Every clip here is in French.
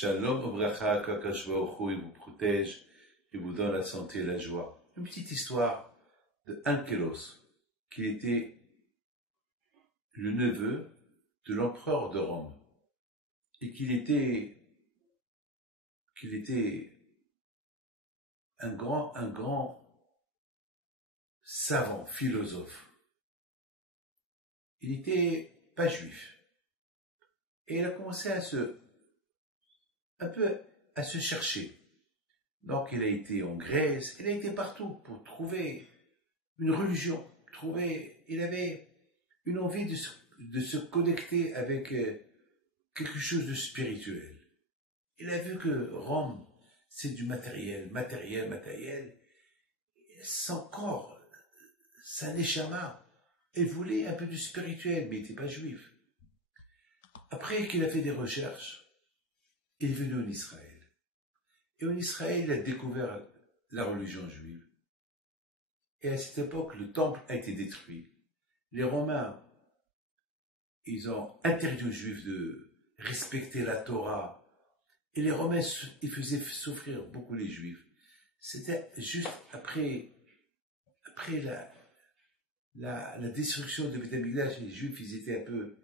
Shalom Obracha, qu'Akadosh Baruch Hu, il vous protège et vous donne la santé et la joie. Une petite histoire de Ankelos, qui était le neveu de l'empereur de Rome, et qu'il était un grand savant, philosophe. Il n'était pas juif. Et il a commencé un peu à se chercher. Donc il a été en Grèce, il a été partout pour trouver une religion, il avait une envie de se connecter avec quelque chose de spirituel. Il a vu que Rome, c'est du matériel, son corps, sa neshama, il voulait un peu du spirituel, mais il n'était pas juif. Après qu'il a fait des recherches, il est venu en Israël. Et en Israël, il a découvert la religion juive. Et à cette époque, le temple a été détruit. Les Romains, ils ont interdit aux Juifs de respecter la Torah. Et les Romains, ils faisaient souffrir beaucoup les Juifs. C'était juste après la destruction de Beth Amikdash, les Juifs, ils étaient un peu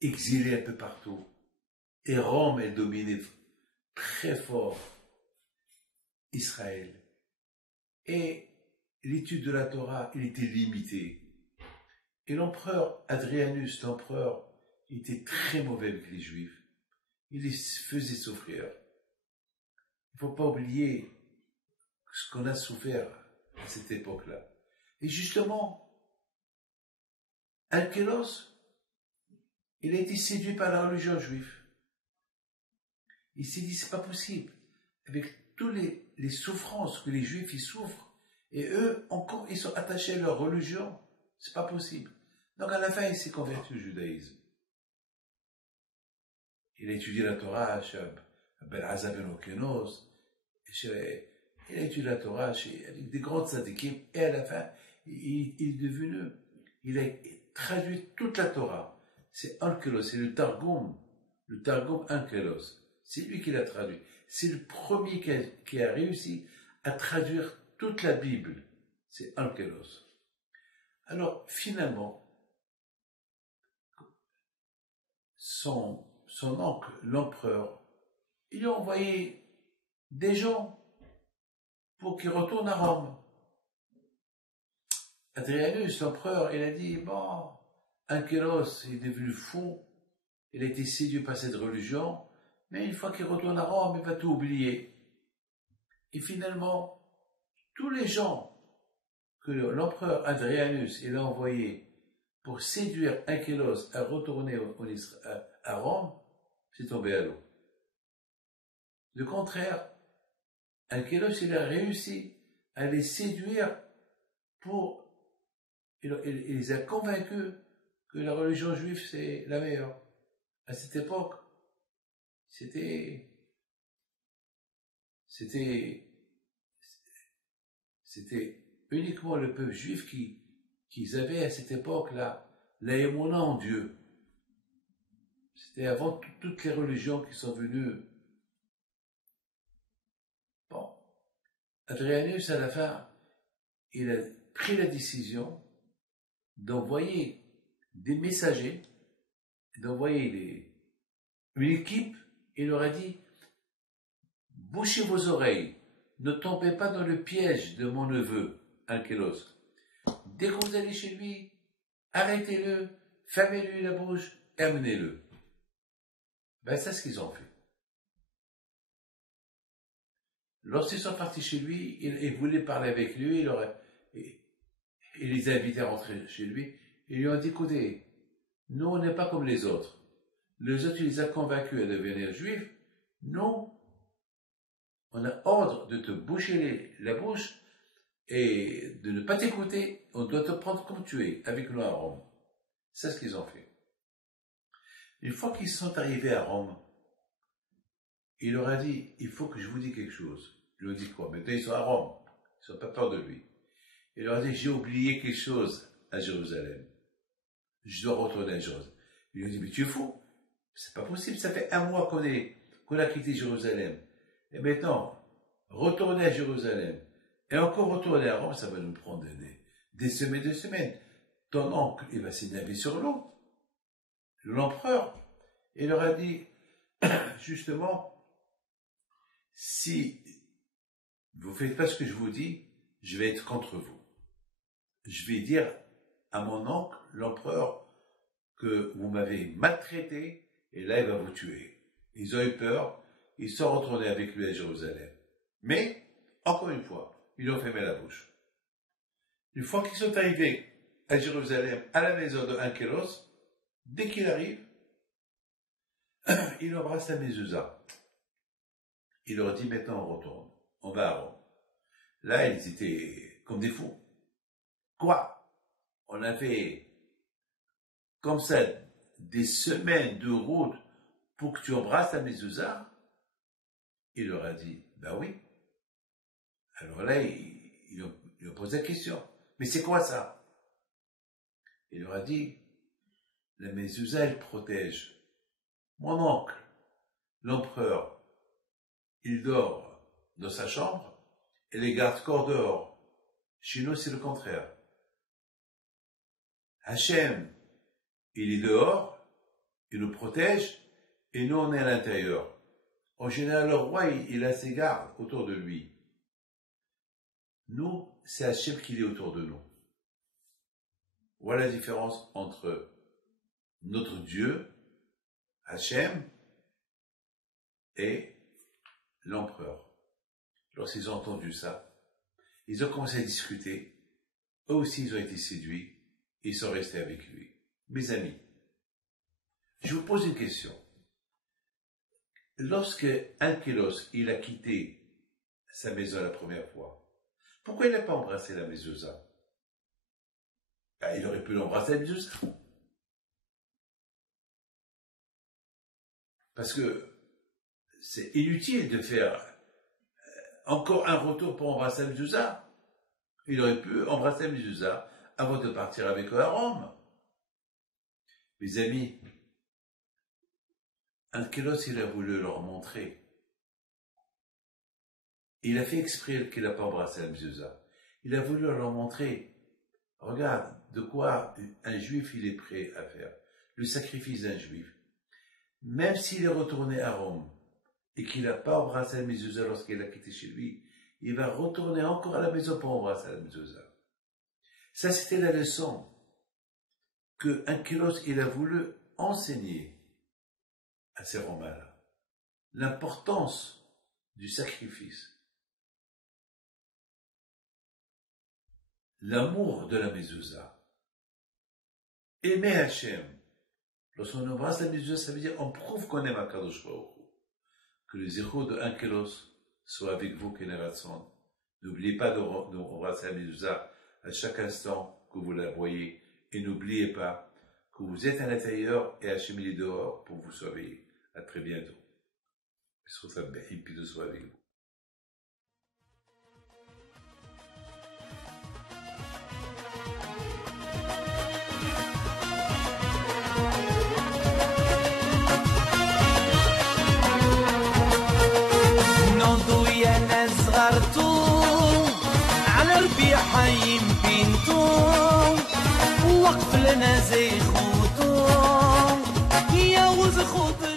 exilés un peu partout. Et Rome, elle dominait très fort Israël. Et l'étude de la Torah, il était limité. Et l'empereur Adrianus, il était très mauvais avec les Juifs. Il les faisait souffrir. Il ne faut pas oublier ce qu'on a souffert à cette époque-là. Et justement, Ankelos, il a été séduit par la religion juive. Il s'est dit, c'est pas possible. Avec toutes les souffrances que les Juifs y souffrent, et eux, encore, ils sont attachés à leur religion, c'est pas possible. Donc à la fin, il s'est converti au judaïsme. Il a étudié la Torah chez Ben Azza ben Okenos, il a étudié la Torah avec des grands tzadikim, et à la fin, il a traduit toute la Torah. C'est Ankelos, c'est le Targum Ankelos. C'est lui qui l'a traduit. C'est le premier qui a réussi à traduire toute la Bible. C'est Ankelos. Alors, finalement, son oncle, l'empereur, il lui a envoyé des gens pour qu'il retourne à Rome. Adrianus, l'empereur, il a dit, bon, Ankelos est devenu fou, il a été séduit par cette religion, mais une fois qu'il retourne à Rome, il va tout oublier. Et finalement, tous les gens que l'empereur Adrianus il a envoyés pour séduire Ankelos à retourner à Rome, c'est tombé à l'eau. Le contraire, Ankelos il a réussi à les séduire il les a convaincus que la religion juive c'est la meilleure. À cette époque, c'était uniquement le peuple juif qui avait à cette époque-là la émona en Dieu. C'était avant toutes les religions qui sont venues. Bon, Adrianus, à la fin, il a pris la décision d'envoyer des messagers, d'envoyer une équipe, il leur a dit, bouchez vos oreilles, ne tombez pas dans le piège de mon neveu, Ankelos. Dès que vous allez chez lui, arrêtez-le, fermez-lui la bouche et amenez-le. Ben, c'est ce qu'ils ont fait. Lorsqu'ils sont partis chez lui, ils voulaient parler avec lui, il les a invités à rentrer chez lui, ils lui ont dit, écoutez, nous, on n'est pas comme les autres. Les autres, il les a convaincus à devenir juifs. Nous, on a ordre de te boucher la bouche et de ne pas t'écouter. On doit te prendre comme tu es, avec nous à Rome. C'est ce qu'ils ont fait. Une fois qu'ils sont arrivés à Rome, il leur a dit, il faut que je vous dise quelque chose. Il leur a dit quoi? Maintenant, ils sont à Rome. Ils n'ont pas peur de lui. Il leur a dit, j'ai oublié quelque chose à Jérusalem. Je dois retourner à Jérusalem. Il lui a dit, mais tu es fou. C'est pas possible. Ça fait un mois qu'on est qu'on a quitté Jérusalem. Et maintenant, retourner à Jérusalem, et encore retourner à Rome, ça va nous prendre des semaines, des semaines. Ton oncle, il va s'énerver sur l'autre, l'empereur. Il leur a dit, justement, si vous ne faites pas ce que je vous dis, je vais être contre vous. Je vais dire à mon oncle, l'empereur, que vous m'avez maltraité, et là, il va vous tuer. Ils ont eu peur, ils sont retournés avec lui à Jérusalem. Mais, encore une fois, ils ont fermé la bouche. Une fois qu'ils sont arrivés à Jérusalem, à la maison de Ankelos, dès qu'il arrive, il embrasse la mezouza. Il leur dit, maintenant on retourne, on va à Rome. Là, ils étaient comme des fous. Quoi? On a fait comme ça des semaines de route pour que tu embrasses la mezouza? Il leur a dit, ben oui. Alors là, ils ont posé la question, mais c'est quoi ça? Il leur a dit, la mezouza, elle protège. Mon oncle, l'empereur, il dort dans sa chambre et les gardes-corps dehors. Chez nous, c'est le contraire. Hachem, il est dehors, il nous protège et nous, on est à l'intérieur. En général, le roi, il a ses gardes autour de lui. Nous, c'est Hachem qui est autour de nous. Voilà la différence entre notre Dieu, Hachem, et l'empereur. Lorsqu'ils ont entendu ça, ils ont commencé à discuter. Eux aussi, ils ont été séduits. Ils sont restés avec lui. Mes amis, je vous pose une question. Lorsque Ankelos, il a quitté sa maison la première fois, pourquoi il n'a pas embrassé la mezouza? Il aurait pu l'embrasser la mezouza. Parce que c'est inutile de faire encore un retour pour embrasser la mezouza. Il aurait pu embrasser la mezouza avant de partir avec eux à Rome. Mes amis, Ankelos, il a voulu leur montrer. Il a fait exprès qu'il n'a pas embrassé la mezouza. Il a voulu leur montrer, regarde, de quoi un juif il est prêt à faire. Le sacrifice d'un juif. Même s'il est retourné à Rome et qu'il n'a pas embrassé la mezouza lorsqu'il a quitté chez lui, il va retourner encore à la maison pour embrasser la mezouza. Ça, c'était la leçon que Ankelos, il a voulu enseigner à ces Romains-là. L'importance du sacrifice. L'amour de la mezouza. Aimer Hachem. Lorsqu'on embrasse la mezouza, ça veut dire on prouve qu'on aime Akadosh Baruch Hu. Que les échos de Ankelos soient avec vous, Keneratson. N'oubliez pas d'embrasser la mezouza à chaque instant que vous la voyez. Et n'oubliez pas que vous êtes à l'intérieur et Hachem est dehors pour vous sauver. À très bientôt. Je trouve ça bien de soit avec vous. على ربيع يمكنتو وقف لنا زي خوتو يا وز خوتو